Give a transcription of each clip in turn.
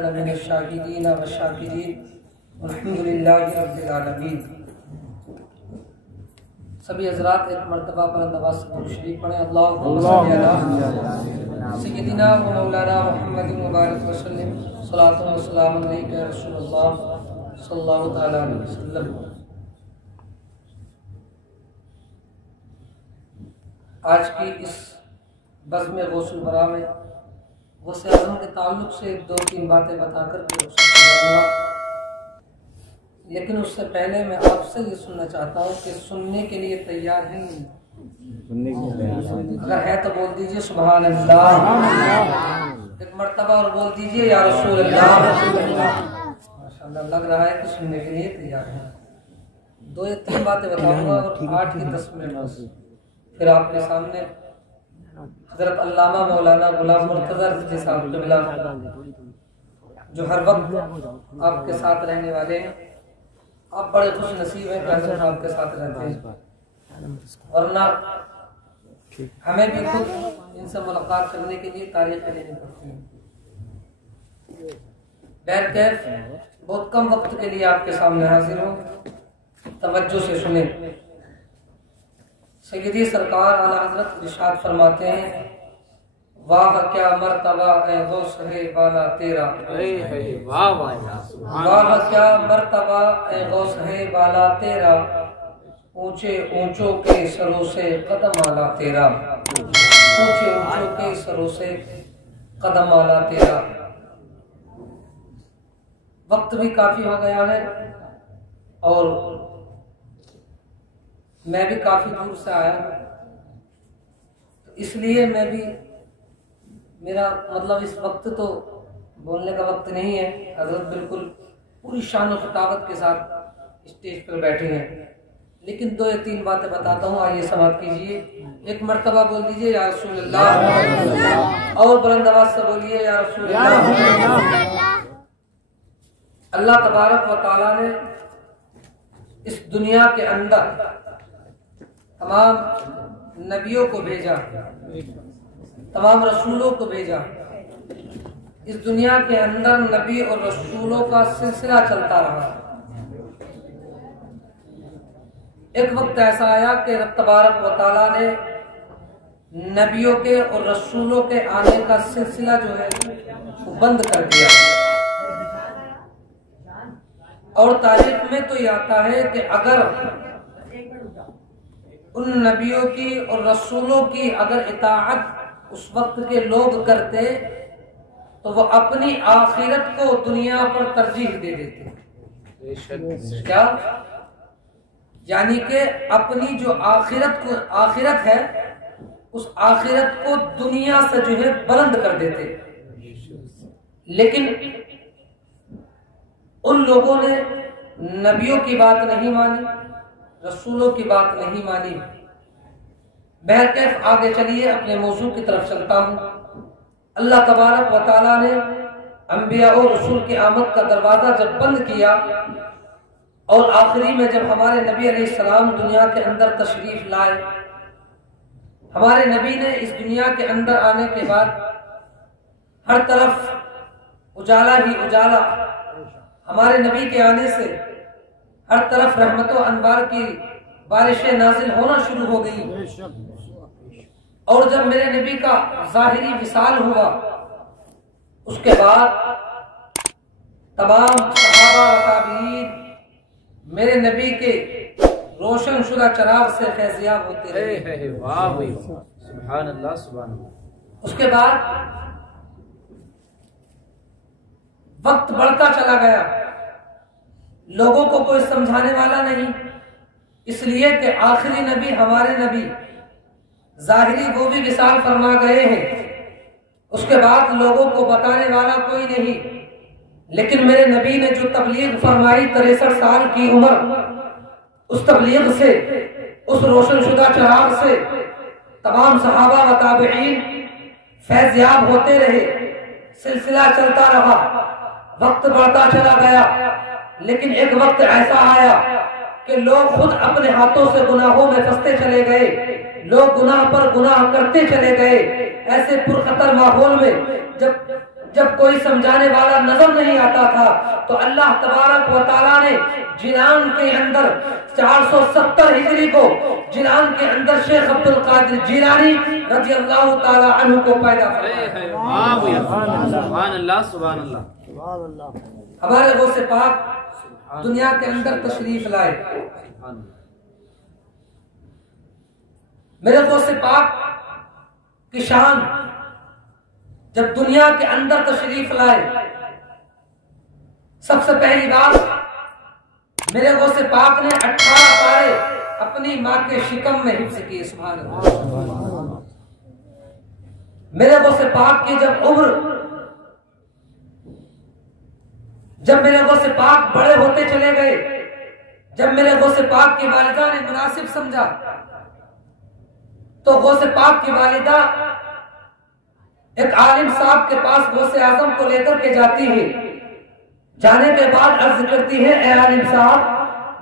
من الشاکرین والشاکرین والحمد للہ رب العالمین۔ سبھی حضرات ایک مرتبہ پر نواز شریف پڑھیں۔ اللہم صلی علی سیدنا و مولانا محمد مبارک وسلم، صلاۃ و سلام علیک یا رسول اللہ صلی اللہ تعالی علیہ وسلم۔ آج کی اس بزم غوث البراء میں غوث اعظم کے تعلق سے دو تین باتیں بتا کر کے رخصت کروں گا، لیکن اس سے پہلے میں آپ سے یہ سننا چاہتا ہوں کہ سننے کے لیے تیار ہیں؟ اگر ہے تو بول دیجئے سبحان اللہ، ایک مرتبہ اور بول دیجئے یا رسول اللہ۔ ماشاءاللہ لگ رہا ہے کہ سننے کے لیے تیار ہیں۔ دو یا تین باتیں بتاؤں گا اور 8 کی 10 منٹ بس، پھر آپ کے سامنے حضرت علامہ مولانا غلام مرتضی صاحب قبلہ جو ہر وقت آپ کے ساتھ رہنے والے ہیں، آپ بڑے خوش نصیب ہیں کہ حضرت آپ کے ساتھ رہتے ہیں، ورنہ ہمیں بھی خود ان سے ملاقات کرنے کے لیے تاریخیں لینی پڑتی ہیں۔ بہرکیف بہت کم وقت کے لیے آپ کے سامنے حاضر ہوں، توجہ سے سنیں۔ سیدی سرکار اعلیٰ حضرت ارشاد فرماتے ہیں، واہ کیا مرتبہ اے غوث ہے بالا تیرا، واہ کیا مرتبہ اے غوث ہے بالا تیرا، اونچے اونچوں کے سروں سے قدم آلا تیرا، اونچے اونچوں کے سروں سے قدم آلا تیرا۔ وقت بھی کافی ہو گیا ہے اور میں بھی کافی دور سے آیا ہوں، اس لیے میں بھی میرا مطلب اس وقت تو بولنے کا وقت نہیں ہے۔ حضرت بالکل پوری شان و خطابت کے ساتھ اسٹیج پر بیٹھے ہیں، لیکن دو یا تین باتیں بتاتا ہوں، آئیے سماعت کیجئے۔ ایک مرتبہ بول دیجئے یا رسول اللہ، اور بلند آواز سے بولیے یا رسول اللہ۔ اللہ تبارک و تعالیٰ نے اس دنیا کے اندر تمام نبیوں کو بھیجا، تمام رسولوں کو بھیجا۔ اس دنیا کے اندر نبی اور رسولوں کا سلسلہ چلتا رہا۔ ایک وقت ایسا آیا کہ رب تبارک و تعالیٰ نے نبیوں کے اور رسولوں کے آنے کا سلسلہ جو ہے وہ بند کر دیا، اور تاریخ میں تو یہ آتا ہے کہ اگر ان نبیوں کی اور رسولوں کی اگر اطاعت اس وقت کے لوگ کرتے تو وہ اپنی آخرت کو دنیا پر ترجیح دے دیتے۔ کیا؟ یعنی کہ اپنی جو آخرت ہے اس آخرت کو دنیا سے جو ہے بلند کر دیتے، لیکن ان لوگوں نے نبیوں کی بات نہیں مانی، رسولوں کی بات نہیں مانی۔ بہرکیف آگے چلیے، اپنے موضوع کی طرف چلتا ہوں۔ اللہ تبارک و تعالیٰ نے انبیاء اور رسول کی آمد کا دروازہ جب بند کیا اور آخری میں جب ہمارے نبی علیہ السلام دنیا کے اندر تشریف لائے، ہمارے نبی نے اس دنیا کے اندر آنے کے بعد ہر طرف اجالا ہی اجالا، ہمارے نبی کے آنے سے ہر طرف رحمت و انوار کی بارشیں نازل ہونا شروع ہو گئی، اور جب میرے نبی کا ظاہری وصال ہوا اس کے بعد تمام صحابہ و تابعین میرے نبی کے روشن شدہ چراغ سے فیضیاب ہوتے رہے۔ سبحان اللہ سبحان اللہ۔ اس کے بعد وقت بڑھتا چلا گیا، لوگوں کو کوئی سمجھانے والا نہیں، اس لیے کہ آخری نبی ہمارے نبی ظاہری وہ بھی وصال فرما گئے ہیں، اس کے بعد لوگوں کو بتانے والا کوئی نہیں۔ لیکن میرے نبی نے جو تبلیغ فرمائی 63 سال کی عمر، اس تبلیغ سے، اس روشن شدہ چراغ سے تمام صحابہ و تابعین فیضیاب ہوتے رہے، سلسلہ چلتا رہا، وقت بڑھتا چلا گیا، لیکن ایک وقت ایسا آیا کہ لوگ خود اپنے ہاتھوں سے گناہوں میں پھنستے چلے گئے، لوگ گناہ پر گناہ کرتے چلے گئے۔ ایسے پرخطر ماحول میں جب جب کوئی سمجھانے والا نظر نہیں آتا تھا تو اللہ تبارک و تعالیٰ نے جیلان کے اندر 470 ہجری کو جیلان کے اندر شیخ عبد القادر جیلانی رضی اللہ تعالیٰ عنہ کو پیدا فرمایا۔ سبحان اللہ سبحان اللہ۔ ہمارے غوث پاک دنیا کے اندر تشریف لائے۔ میرے غوث پاک کی شان جب دنیا کے اندر تشریف لائے، سب سے پہلی بات میرے غوث پاک نے 18 پارے اپنی ماں کے شکم میں حفظ کیے۔ سبحان اللہ۔ میرے غوث پاک کی جب میرے غوث پاک بڑے ہوتے چلے گئے، جب میرے غوث پاک کی والدہ نے مناسب سمجھا تو غوث پاک کی والدہ ایک عالم صاحب کے پاس غوث اعظم کو لے کر کے جاتی ہے۔ جانے کے بعد عرض کرتی ہے، اے عالم صاحب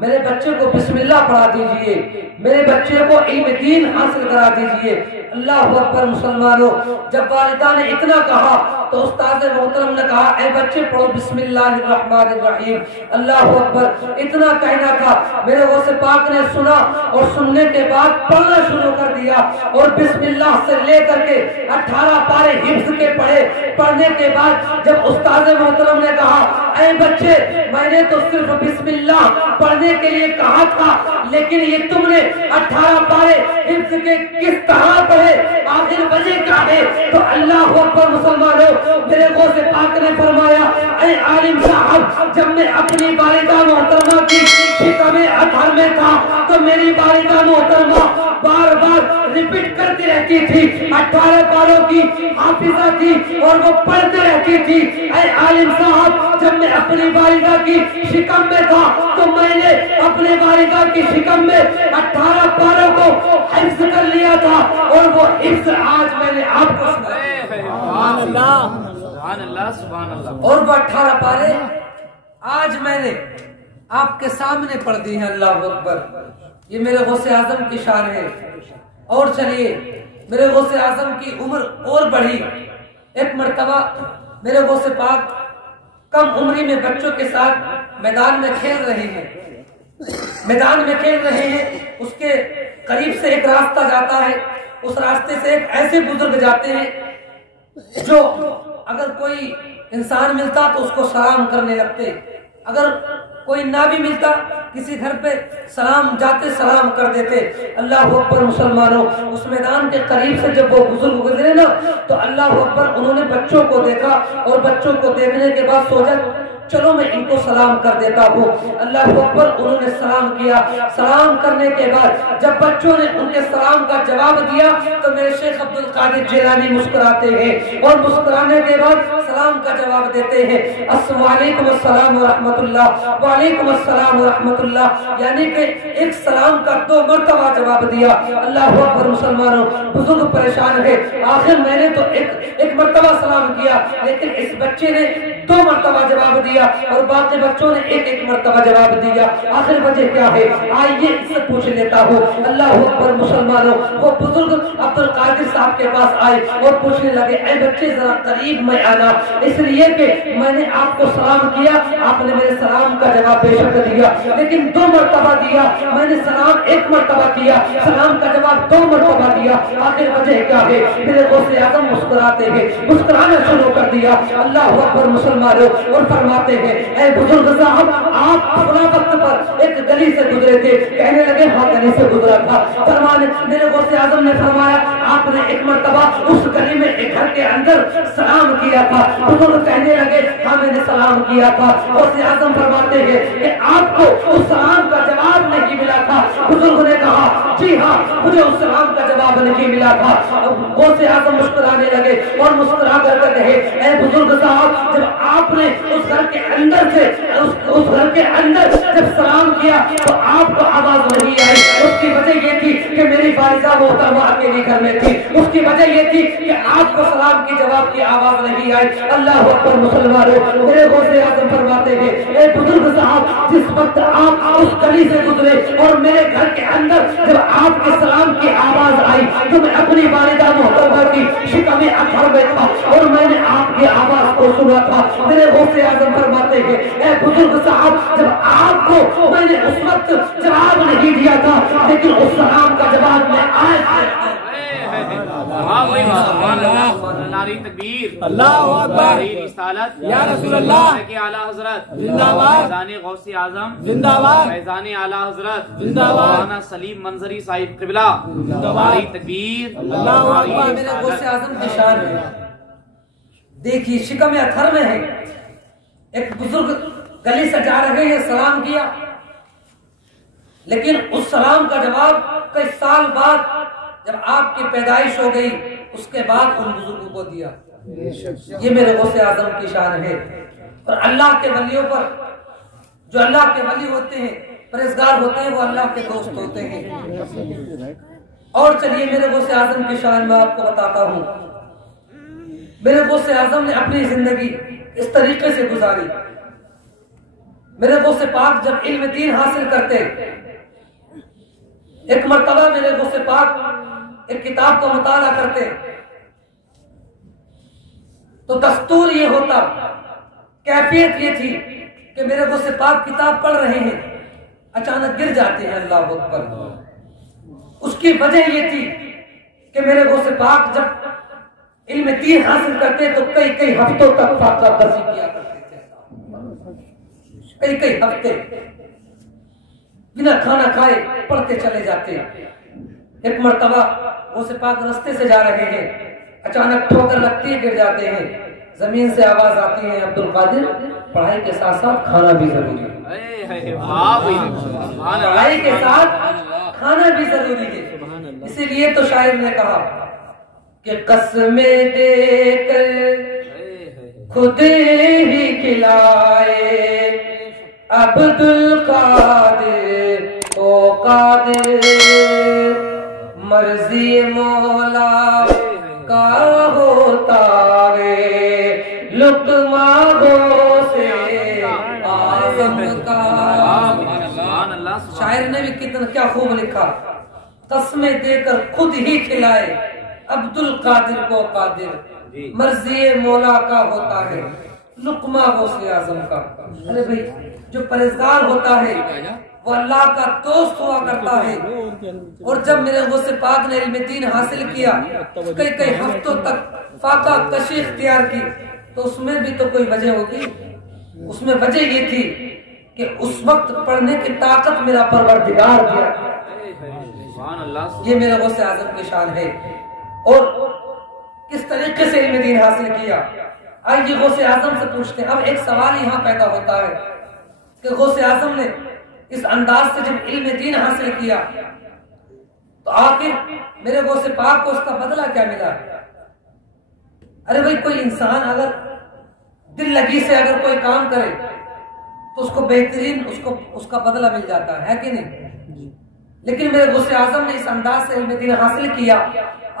میرے بچے کو بسم اللہ پڑھا دیجئے، میرے بچے کو علم دین حاصل کرا دیجئے۔ اللہ اکبر مسلمانوں، جب والدہ نے اتنا کہا تو استاد محترم نے کہا، اے بچے پڑھو بسم اللہ الرحمن الرحیم۔ اللہ اکبر، اتنا کہنا تھا۔ میرے غوث پاک نے سنا اور سننے کے بعد پڑھنا شروع کر دیا اور بسم اللہ سے لے کر کے 18 پارے حفظ کے پڑھے۔ پڑھنے کے بعد جب استاد محترم نے کہا، اے بچے میں نے تو صرف بسم اللہ پڑھنے کے لیے کہا تھا، لیکن یہ تم نے 18 پارے حفظ کے کس طرح پڑھے، آخر وجہ کیا ہے؟ تو اللہ اکبر مسلمانوں، میرے غوث پاک نے فرمایا، اے عالم صاحب جب میں اپنی والدہ محترمہ کی شکم اطہر میں تھا تو میری والدہ محترمہ بار بار ریپیٹ کرتی رہتی تھی، 18 پاروں کی حافظہ تھی اور وہ پڑھتے رہتی تھی۔ اے عالم صاحب جب میں اپنی والدہ کی شکم میں تھا تو میں نے اپنے والدہ کی شکم میں 18 پاروں کو حفظ کر لیا تھا اور وہ حفظ آج میں نے آپ کو سبحان اللہ سبحان اللہ، اور وہ 18 پارے آج میں نے آپ کے سامنے پڑھ دی ہیں۔ اللہ اکبر، یہ میرے غوث اعظم کی شان ہے۔ اور چلیے میرے غوث اعظم کی عمر اور بڑھی۔ ایک مرتبہ میرے غوث پاک کم عمری میں بچوں کے ساتھ میدان میں کھیل رہے ہیں، اس کے قریب سے ایک راستہ جاتا ہے، اس راستے سے ایک ایسے بزرگ جاتے ہیں جو اگر کوئی انسان ملتا تو اس کو سلام کرنے لگتے، اگر کوئی نہ بھی ملتا کسی گھر پہ سلام جاتے سلام کر دیتے۔ اللہ اکبر مسلمانوں، اس میدان کے قریب سے جب وہ بزرگ گزرے نا تو اللہ اکبر انہوں نے بچوں کو دیکھا اور بچوں کو دیکھنے کے بعد سوچا چلو میں ان کو سلام کر دیتا ہوں۔ اللہ اکبر، انہوں نے سلام کیا۔ سلام کرنے کے بعد جب بچوں نے ان کے سلام کا جواب دیا تو میرے شیخ عبد القادر جیلانی مسکراتے ہیں اور مسکرانے کے بعد سلام کا جواب دیتے ہیں، السلام السلام ورحمۃ اللہ، وعلیکم السلام ورحمۃ اللہ، یعنی کہ ایک سلام کا 2 مرتبہ جواب دیا۔ اللہ اکبر مسلمانوں، بزرگ پریشان ہے، آخر میں نے تو ایک مرتبہ سلام کیا لیکن اس بچے نے 2 مرتبہ جواب دیا اور باقی بچوں نے ایک مرتبہ جواب دیا، آخر وجہ کیا ہے؟ آئیے اس سے پوچھ لیتا ہوں۔ اللہ اکبر مسلمانوں، وہ بزرگ عبد القادر صاحب کے پاس آئے اور پوچھنے لگے، اے بچے ذرا قریب میں آنا، اس لیے کہ میں نے آپ کو سلام کیا، آپ نے میرے سلام کا جواب بے شک دیا لیکن 2 مرتبہ دیا، میں نے سلام 1 مرتبہ کیا، سلام کا جواب 2 مرتبہ دیا، آخر وجہ کیا ہے؟ میرے غوث اعظم مسکراتے ہیں، مسکرانا شروع کر دیا۔ اللہ اکبر مسلمانوں، اور فرماتے ہیں، اے بزرگ صاحب آپ فلاں وقت پر ایک گلی سے گزرے تھے، کہنے لگے ہاں گلی سے گزرا تھا۔ فرمانے میرے غوث اعظم نے فرمایا آپ نے 1 مرتبہ اس گلی میں ایک گھر کے اندر سلام کیا تھا۔ بزرگ کہنے لگے ہاں میں نے سلام کیا تھا۔ غوث اعظم فرماتے ہیں کہ آپ کو اس سلام کا جواب نہیں ملا تھا؟ بزرگ نے کہا جی ہاں مجھے اس سلام کا جواب نہیں ملا تھا۔ غوث اعظم مسکرانے لگے اور مسکرا کر کہے، اے بزرگ صاحب جب آپ نے اس گھر کے اندر اندر سے اس گھر کے اندر جب سلام کیا تو آپ کو آواز نہیں آئی. اس کی وجہ یہ تھی کہ میری والدہ محترمہ اکیلی گھر میں تھی. اس کی وجہ یہ تھی کہ آپ کو سلام کی جواب کی آواز نہیں آئی. اللہ اکبر مسلمانوں. میرے غوث اعظم فرماتے ہیں اے بزرگ صاحب جس وقت آپ اس گلی سے گزرے اور میرے گھر کے اندر جب آپ کے سلام کی آواز آئی تو میں اپنی والدہ محترمہ کی شکم اکھر میں تھا اور میں نے آپ کی آواز کو سنا تھا. میرے غوث اعظم فرماتے ہیں اے بزرگ صاحب جب آپ کو میں نے اس وقت جواب نہیں دیا تھا لیکن اس سلام کا جواب میں آج ناری تکبیر اللہ اکبر رسالت یا رسول اللہ کے اعلی حضرت زندہ باد فیضان غوث اعظم زندہ باد فیضان اعلی حضرت زندہ باد مولانا سلیم منظری صاحب قبلہ ناری تکبیر اللہ اکبر. میرے غوث اعظم کی شان ہے. دیکھیے شکم اتھر میں ہے ایک بزرگ گلی سے جا رہے ہیں سلام کیا لیکن اس سلام کا جواب کئی سال بعد جب آپ کی پیدائش ہو گئی اس کے بعد ان بزرگوں کو دیا. یہ میرے غوث اعظم کی شان ہے. اور اللہ کے ولیوں پر جو اللہ کے ولی ہوتے ہیں پرہیزگار ہوتے ہیں وہ اللہ کے دوست ہوتے ہیں. اور چلیے میرے غوث اعظم کی شان میں آپ کو بتاتا ہوں. میرے غوث اعظم نے اپنی زندگی اس طریقے سے گزاری. میرے غوث پاک جب علم دین حاصل کرتے ایک مرتبہ میرے غوث پاک ایک کتاب کا مطالعہ کرتے تو دستور یہ ہوتا کیفیت یہ تھی کہ میرے غوث پاک کتاب پڑھ رہے ہیں اچانک گر جاتے ہیں. اللہ اکبر. اس کی وجہ یہ تھی کہ میرے غوث پاک جب علم دین حاصل کرتے تو کئی ہفتوں تک فاتحہ درسی کیا کرتے تھے. کئی ہفتے بنا کھانا کھائے پڑھتے چلے جاتے. ایک مرتبہ غوث پاک رستے سے جا رہے ہیں اچانک ٹھوکر لگتی ہے گر جاتے ہیں. زمین سے آواز آتی ہے عبد القادر پڑھائی کے ساتھ ساتھ کھانا بھی ضروری ہے. پڑھائی کے ساتھ کھانا بھی ضروری ہے. اسی لیے تو شاعر نے کہا کہ قسمیں دے کر خود ہی کھلائے عبد القادر او قادر مرضی مولا کا ہوتا ہے لقمہ غوث اعظم کا. شاعر نے بھی کتنا کیا خوب لکھا. قسمیں دے کر خود ہی کھلائے عبد القادر کو قادر مرضی مولا کا ہوتا ہے لقمہ غوث اعظم کا. ارے بھائی جو پرہیزگار ہوتا ہے وہ اللہ کا دوست ہوا کرتا ہے. اور جب میرے غوث پاک نے علم دین حاصل کیا کئی ہفتوں تک فاقہ کشی اختیار کی تو اس میں بھی تو کوئی وجہ ہوگی. اس میں وجہ یہ تھی کہ اس وقت پڑھنے کی طاقت میرا پروردگار دیا. یہ میرے غوث اعظم کی شان ہے. اور کس طریقے سے علم دین حاصل کیا آئیے غوث اعظم سے پوچھتے ہیں. اب ایک سوال یہاں پیدا ہوتا ہے کہ غوث اعظم نے اس انداز سے جب علم دین حاصل کیا تو آخر میرے غوث پاک کو اس کا بدلہ کیا ملا؟ ارے بھائی کوئی انسان اگر دل لگی سے اگر کوئی کام کرے تو اس کو بہترین اس کا بدلہ مل جاتا ہے کہ نہیں؟ لیکن میرے غوث اعظم نے اس انداز سے علم دین حاصل کیا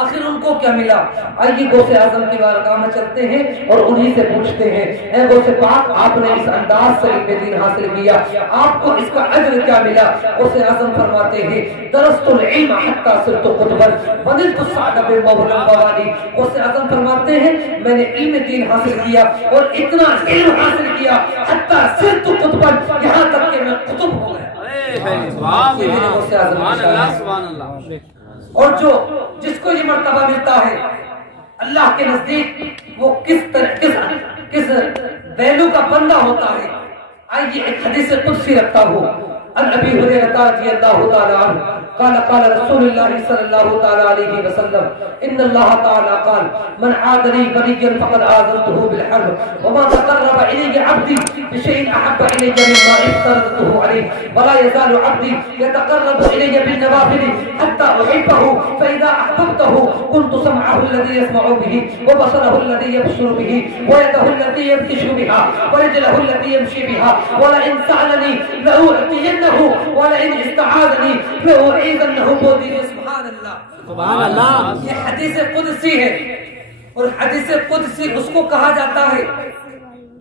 آخر ان کو کیا ملا؟ آئیے غوث اعظم کی بارگاہ میں چلتے ہیں اور انہی سے پوچھتے ہیں اے غوث پاک آپ نے اس انداز سے علم دین حاصل کیا آپ کو اس کا اجر کیا ملا؟ غوث اعظم فرماتے ہیں درست العلم حتی صرت قطبا ونلت السعد بالمولا البواری. غوث اعظم فرماتے ہیں میں نے علم دین حاصل کیا اور اتنا علم حاصل کیا حتی صرت قطبا یہاں تک کہ میں قطب ہو گیا. اور جس کو یہ مرتبہ ملتا ہے اللہ کے نزدیک وہ کس ویلو کا بندہ ہوتا ہے. آئیے ایک حدیث قدسی رکھتا ہوں. عن ابی ہریرہ رضی اللہ تعالی عنہ قال قال رسول اللہ صلی اللہ تعالی علیہ وسلم ان اللہ تعالی قال من عاد لي وليا فقد آذنته بالحرب وما تقرب الي عبدي بشيء احب إلي مما افترضته عليه ولا يزال عبدي يتقرب إلي بالنوافل حتى أحبه فإذا أحببته كنت سمعه الذي يسمع به وبصره الذي يبصر به ويده التي يبطش بها ورجله التي يمشي بها ولئن سألني لأعطينه ولئن استعاذني لأعيذنه بودي. سبحان اللہ. سبحان اللہ. یہ حدیث قدسی ہے اور حدیث قدسی اس کو کہا جاتا ہے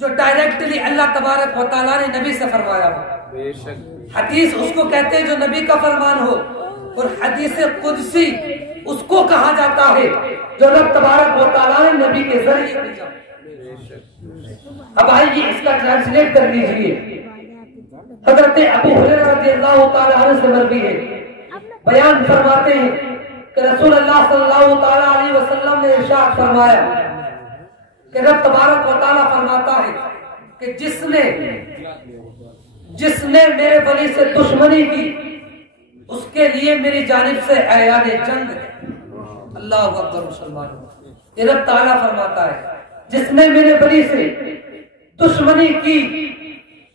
جو ڈائریکٹلی اللہ تبارک و تعالیٰ نے نبی سے فرمایا ہو. حدیث اس کو کہتے ہیں جو نبی کا فرمان ہو اور حدیث قدسی اس کو کہا جاتا ہے جو رب تبارک و تعالیٰ نے نبی کے ذریعے بھیجا. اب آئیے اس کا ٹرانسلیٹ کر لیجئے. حضرت ابو ہریرہ رضی اللہ تعالیٰ عنہ سے مروی ہے، بیان فرماتے ہیں کہ رسول اللہ صلی اللہ تعالیٰ علیہ وسلم نے ارشاد فرمایا کہ رب تبارک و تعالیٰ فرماتا ہے کہ جس نے میرے ولی سے دشمنی کی اس کے لیے میری جانب سے اعلان جنگ ہے. اللہ اکبر مسلمان. یہ رب تعالیٰ فرماتا ہے جس نے میرے ولی سے دشمنی کی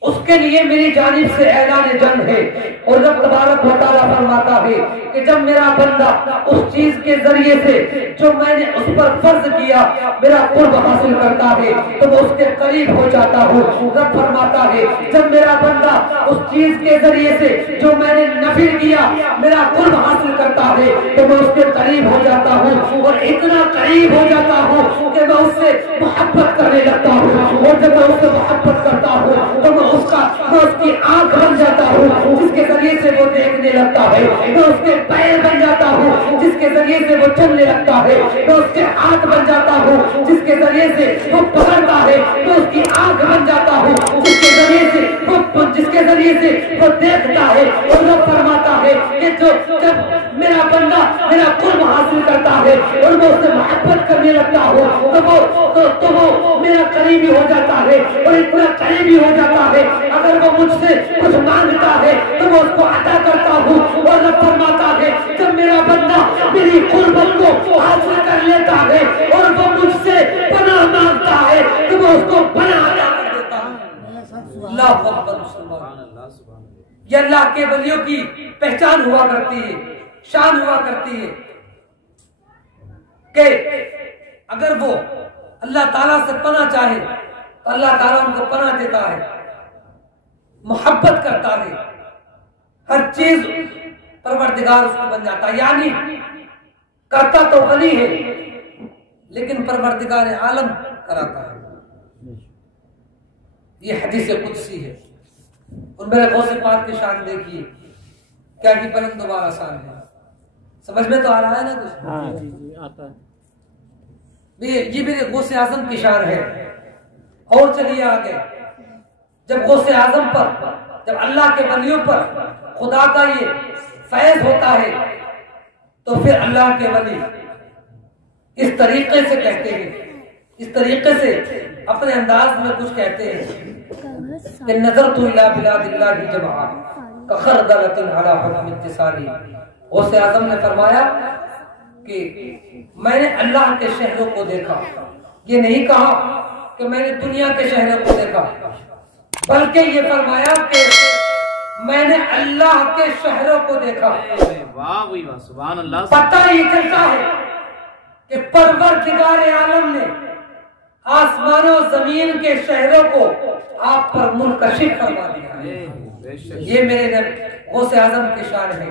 اس کے لیے میری جانب سے اعلان جنگ ہے. اور رب تبارک و تعالیٰ فرماتا ہے کہ جب میرا بندہ اس چیز کے ذریعے سے جو میں نے اس پر فرض کیا میرا قرب حاصل کرتا ہے تو میں اس کے قریب ہو جاتا ہوں. رب فرماتا ہے جب میرا بندہ اس چیز کے ذریعے سے جو میں نے نفل کیا میرا قرب حاصل کرتا ہے تو میں اس کے قریب ہو جاتا ہوں اور اتنا قریب ہو جاتا ہوں کہ میں اس سے محبت کرنے لگتا ہوں. اور جب میں اس سے محبت کرتا ہوں تو میں اس کی آنکھ بن جاتا ہوں جس کے ذریعے سے وہ دیکھنے لگتا ہے. میں اس کے پیر بن جاتا ہوں جس کے ذریعے سے وہ چلنے لگتا ہے. میں اس کے ہاتھ بن جاتا ہوں جس کے ذریعے سے وہ پکڑتا ہے. میں اس کی آنکھ بن جاتا ہوں جس کے ذریعے سے وہ دیکھتا ہے. اور وہ فرماتا ہے کہ جب میرا بندہ میرا قرب حاصل کرتا ہے اور میں اس سے محبت کرنے لگتا ہوں تو وہ میرا قریبی ہو جاتا ہے. اور اتنا قریبی ہو جاتا ہے اگر وہ مجھ سے کچھ مانگتا ہے تو میں اس کو عطا کرتا ہوں. اور رب فرماتا ہے جب میرا بندہ میری قربت کو حاصل کر لیتا ہے اور وہ مجھ سے پناہ مانگتا ہے تو میں اس کو پناہ عطا کر دیتا ہوں. اللہ اکبر مسلمان. یہ اللہ کے ولیوں کی پہچان ہوا کرتی ہے، شان ہوا کرتی ہے کہ اگر وہ اللہ تعالیٰ سے پناہ چاہے تو اللہ تعالیٰ ان کو پناہ دیتا ہے، محبت کرتا ہے، ہر چیز پروردگار اس کو بن جاتا ہے. یعنی کرتا تو ولی ہے لیکن پروردگار عالم کراتا ہے. یہ حدیث قدسی ہے. اور میرے غوث پاک کی شان دیکھیے کیا کہ بلند دوبارہ آسان ہے. سمجھ میں تو آ رہا ہے نا کچھ؟ یہ میرے غوث اعظم کی شان ہے. اور چلیے آگے. جب غوث اعظم پر جب اللہ کے ولیوں پر خدا کا یہ فیض ہوتا ہے تو پھر اللہ کے ولی اس طریقے سے کہتے ہیں، اس طریقے سے اپنے انداز میں کچھ کہتے ہیں کہ نظرت الی بلاد اللہ جمعا کخردلۃ علی حکم اتصالی. غوث اعظم نے فرمایا کہ میں نے اللہ کے شہروں کو دیکھا. یہ نہیں کہا کہ میں نے دنیا کے شہروں کو دیکھا بلکہ یہ فرمایا کہ میں نے اللہ کے شہروں کو دیکھا. واہ سبحان اللہ. پتہ یہ چلتا ہے کہ پروردگار عالم نے آسمان و زمین کے شہروں کو آپ پر منکشف فرما دیا ہے. یہ میرے غوث اعظم کی شان ہے.